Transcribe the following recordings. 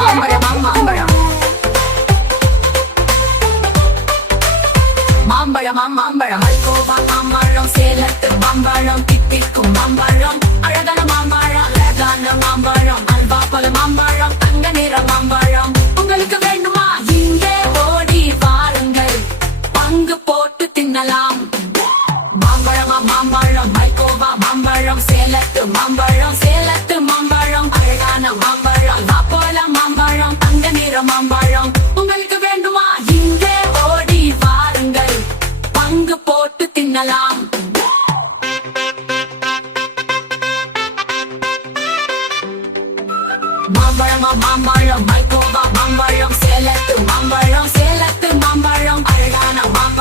மாம்பழம் மாம்பழம் மாம்பழம் மாம்பழம் அல்கோவா மாம்பழம் சேலத்து மாம்பழம் தித்திக்கும் மாம்பழம் அழகான மாம்பழம் அழகான மாம்பழம் அல்வா பல மாம்பழம் தங்க நிற மாம்பழம் உங்களுக்கு வேண்டுமா இங்கே ஓடி வாருங்கள் பங்கு போட்டு தின்னலாம் மாம்பழமா மாம்பழம் மைக்கோவா மாம்பழம் சேலத்து மாம்பழம் மாம்பழம் உங்களுக்கு வேண்டுமா? இங்கே ஓடி வாருங்கள். பங்கு போட்டு தின்னலாம். மாம்பழமா மாம்பழம் மைக்கோவா மாம்பழம் சேலத்து மாம்பழம் சேலத்து மாம்பழம் அழகான மாம்பழம்.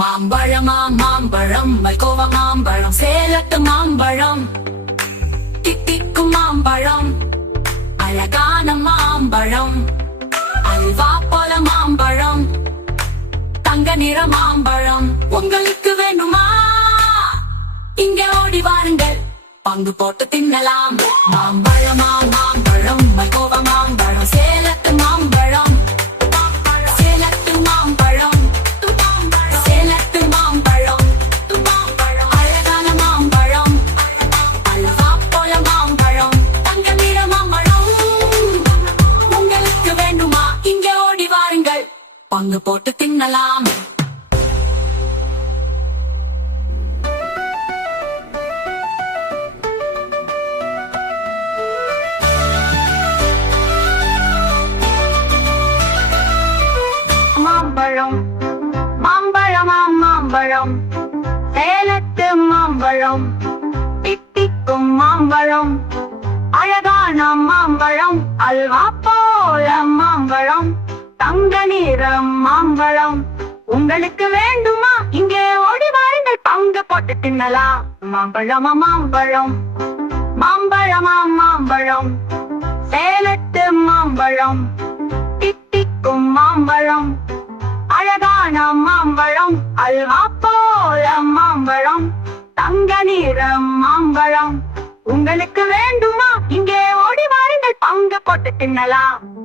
மாம்பழமா மாம்பழம் மைக்கோவா மாம்பழம் சேலத்து மாம்பழம். தித்திக்கும் மாம்பழம் அழகான மாம்பழம். அல்வா போல மாம்பழம் தங்க நிற மாம்பழம். உங்களுக்கு வேணுமா? இங்க ஓடி வாருங்கள். பங்கு போட்டு தின்னலாம். மாம்பழமா மாம்பழம் வைகோவ மாம்பழம் சேலத்து பங்கு போட்டு தின்னலாம். மாம்பழம். மாம்பழமாம் மாம்பழம். சேலத்து மாம்பழம். தித்திக்கும் மாம்பழம். அழகான மாம்பழம். அல்வா போல மாம்பழம். தங்க நிறம் மாம்பழம். உங்களுக்கு வேண்டுமா இங்கே ஓடி வாருங்கள். பங்க போட்டு தின்னலாம். மாம்பழமா மாம்பழம். மாம்பழமா மாம்பழம். சேலத்து மாம்பழம். திட்டிக்கும் மாம்பழம். அழகான மாம்பழம். அல்வா போல மாம்பழம். தங்க நிறம் மாம்பழம். உங்களுக்கு வேண்டுமா இங்கே ஓடி வாருங்கள். பங்க போட்டு தின்னலாம்.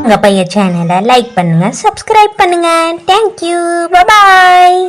உங்கள் பையன் சேனலை லைக் பண்ணுங்கள் சப்ஸ்கிரைப் பண்ணுங்கள் தேங்க்யூ பாய்